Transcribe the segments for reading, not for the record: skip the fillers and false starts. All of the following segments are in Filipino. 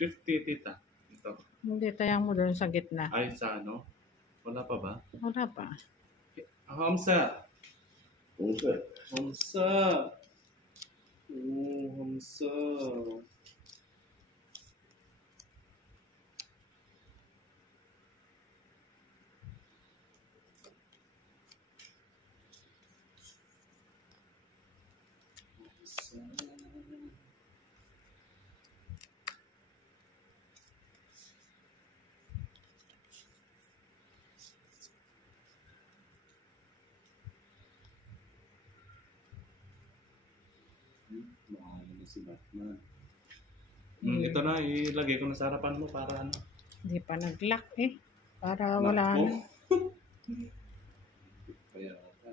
50, tita. Ito. Hindi, tayang mo doon sa gitna. Ay, sa ano? Wala pa ba? Wala pa. Hamsa. Hamsa. Hamsa. Oh, Hamsa. Mahal na si Batman. Ito na, ilagay ko na sa harapan mo para ano. Hindi pa nag-lock eh. Para wala Nako. na. Kaya ka.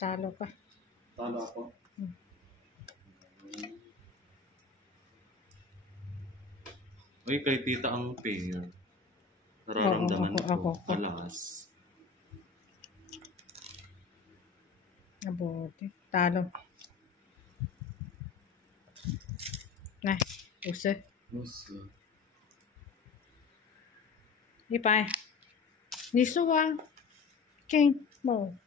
Talo ka. Talo ako. Uy, kay tita ang pair. Nararamdaman ako. ko. Malakas. Nabuti. Talo. Na, uso. Muso. Di pa eh. Nisuwa. King mo.